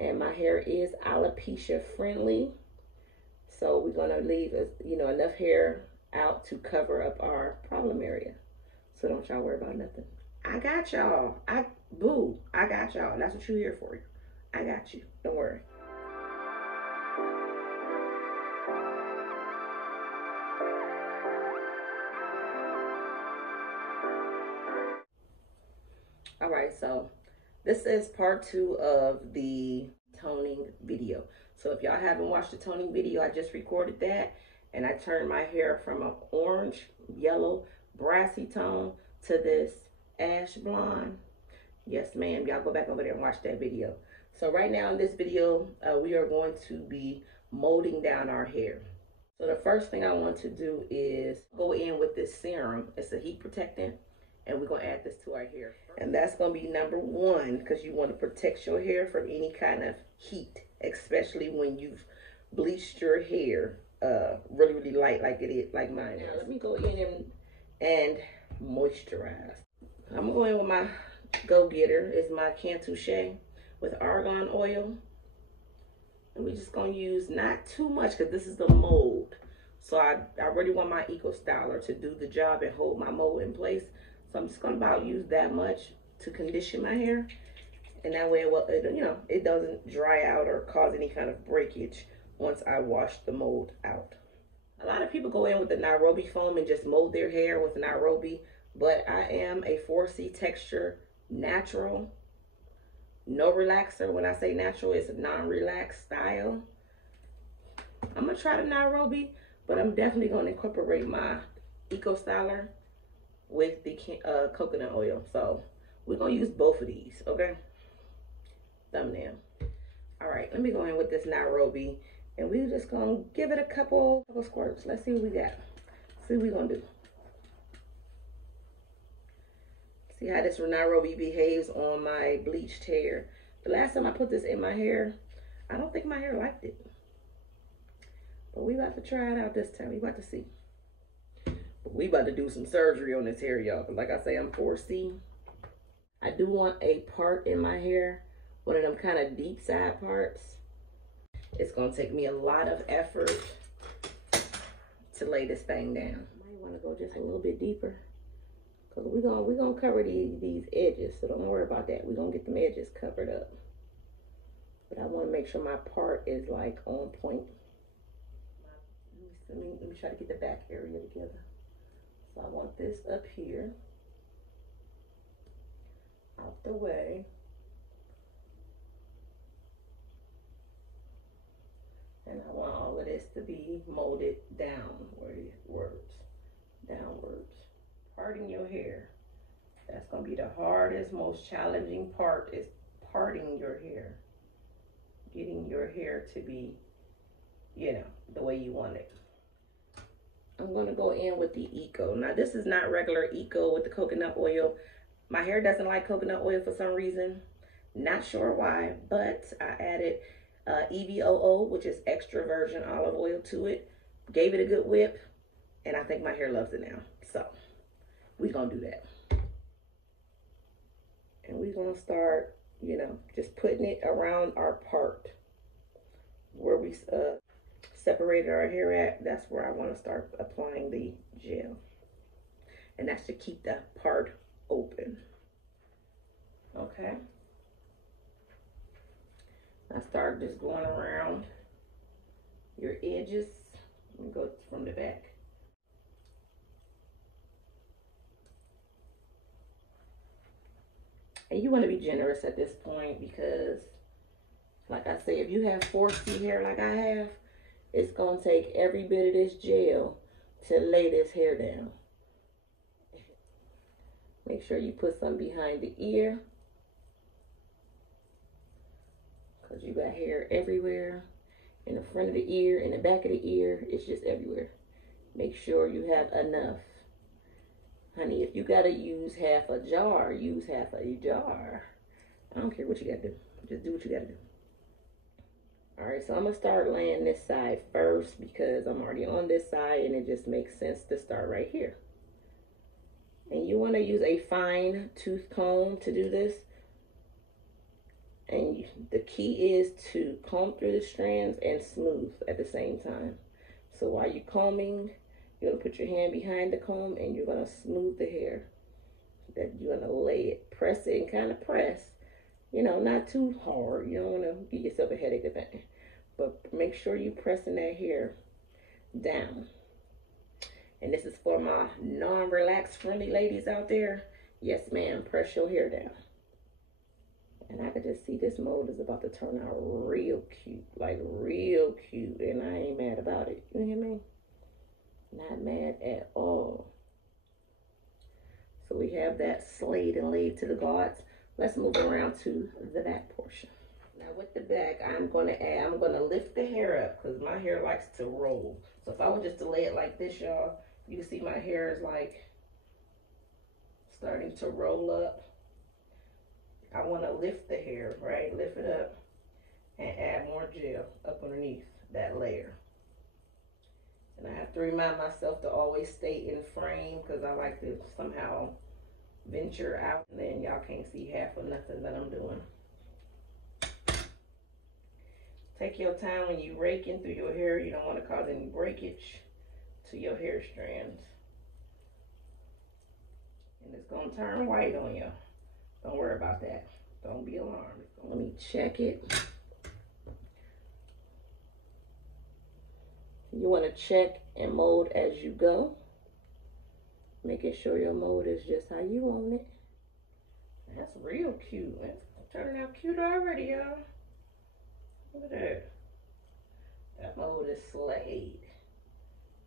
And my hair is alopecia friendly. So we're gonna leave, enough hair out to cover up our problem area. So don't y'all worry about nothing. I got y'all. I got y'all. That's what you're here for. I got you. Don't worry. All right, so this is part 2 of the toning video. So if y'all haven't watched the toning video, I just recorded that, and I turned my hair from an orange, yellow, brassy tone to this ash blonde. Yes, ma'am. Y'all go back over there and watch that video. So right now in this video, we are going to be molding down our hair. So the first thing I want to do is go in with this serum. It's a heat protectant, and we're going to add this to our hair. And that's going to be number 1, because you want to protect your hair from any kind of heat, especially when you've bleached your hair really, really light like it is, like mine. Now let me go in and moisturize. I'm going to go in with my go-getter. It's my Cantu-Che with argan oil. And we're just going to use not too much, because this is the mold. So I really want my Eco Styler to do the job and hold my mold in place. So I'm just going to about use that much to condition my hair. And that way, it doesn't dry out or cause any kind of breakage once I wash the mold out. A lot of people go in with the Nairobi foam and just mold their hair with Nairobi. But I am a 4C texture natural. No relaxer. When I say natural, it's a non-relaxed style. I'm going to try the Nairobi, but I'm definitely going to incorporate my Eco Styler with the coconut oil. So we're going to use both of these, okay? Thumbnail. All right, let me go in with this Nairobi, and we're just going to give it a couple squirts. Let's see what we got. See what we're going to do. See how this Nairobi behaves on my bleached hair. The last time I put this in my hair, I don't think my hair liked it. But we about to try it out this time. We about to see. But we about to do some surgery on this hair, y'all. Because like I say, I'm 4C. I do want a part in my hair, one of them kind of deep side parts. It's going to take me a lot of effort to lay this thing down. I might want to go just a little bit deeper. Because we're gonna cover these edges, so don't worry about that. We're going to get them edges covered up. But I want to make sure my part is like on point. Let me try to get the back area together. So I want this up here, out the way. And I want all of this to be molded downwards. Parting your hair. That's going to be the hardest, most challenging part, is parting your hair. Getting your hair to be, the way you want it. I'm going to go in with the Eco. Now, this is not regular Eco with the coconut oil. My hair doesn't like coconut oil for some reason. Not sure why, but I added EVOO, which is extra virgin olive oil, to it. Gave it a good whip, and I think my hair loves it now. So we're going to do that. And we're going to start, just putting it around our part where we separated our hair at. That's where I want to start applying the gel. And that's to keep that part open. Okay. I start just going around your edges. Let me go from the back. And you want to be generous at this point, because like I say, if you have 4C hair like I have, it's going to take every bit of this gel to lay this hair down. Make sure you put some behind the ear, because you got hair everywhere. In the front of the ear, in the back of the ear, it's just everywhere. Make sure you have enough. Honey, if you got to use half a jar, use half a jar. I don't care what you got to do. Just do what you got to do. All right, so I'm going to start laying this side first, because I'm already on this side, and it just makes sense to start right here. And you want to use a fine tooth comb to do this. And the key is to comb through the strands and smooth at the same time. So while you're combing, you're gonna put your hand behind the comb and you're gonna smooth the hair. That you're gonna lay it, press it, and kind of press. You know, not too hard. You don't wanna give yourself a headache of that. But make sure you're pressing that hair down. And this is for my non-relaxed friendly ladies out there. Yes, ma'am, press your hair down. And I could just see this mold is about to turn out real cute, like real cute. And I ain't mad about it. You hear me? Not mad at all. So we have that slayed and laid to the gods. Let's move around to the back portion. Now with the back, I'm gonna lift the hair up because my hair likes to roll. So if I were just to lay it like this, y'all, you can see my hair is like starting to roll up. I want to lift the hair, right? Lift it up and add more gel up underneath that layer. And I have to remind myself to always stay in frame because I like to somehow venture out and then y'all can't see half of nothing that I'm doing. Take your time when you're raking through your hair. You don't want to cause any breakage to your hair strands. And it's going to turn white on you. Don't worry about that. Don't be alarmed. Let me check it. You want to check and mold as you go. Making sure your mold is just how you want it. That's real cute. That's turning out cute already, y'all. Look at that. That mold is slayed.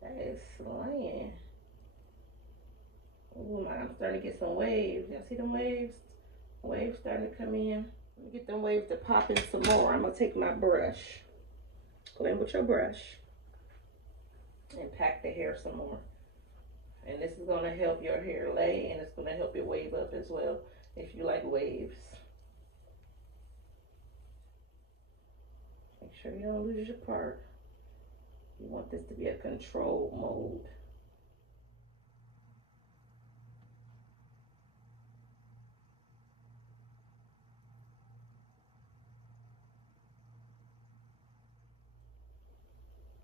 That is slaying. Oh, I'm starting to get some waves. Y'all see them waves? Waves starting to come in. Let me get them waves to pop in some more. I'm gonna take my brush. Go in with your brush and pack the hair some more. And this is gonna help your hair lay and it's gonna help it wave up as well if you like waves. Make sure you don't lose your part. You want this to be a controlled mold.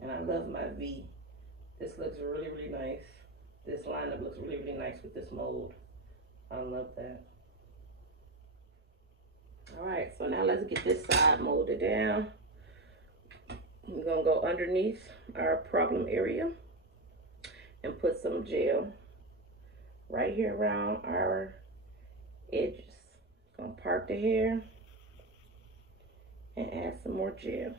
And I love my V. This looks really, really nice. This lineup looks really, really nice with this mold. I love that. All right, so now let's get this side molded down. We're gonna go underneath our problem area and put some gel right here around our edges. Gonna part the hair and add some more gel.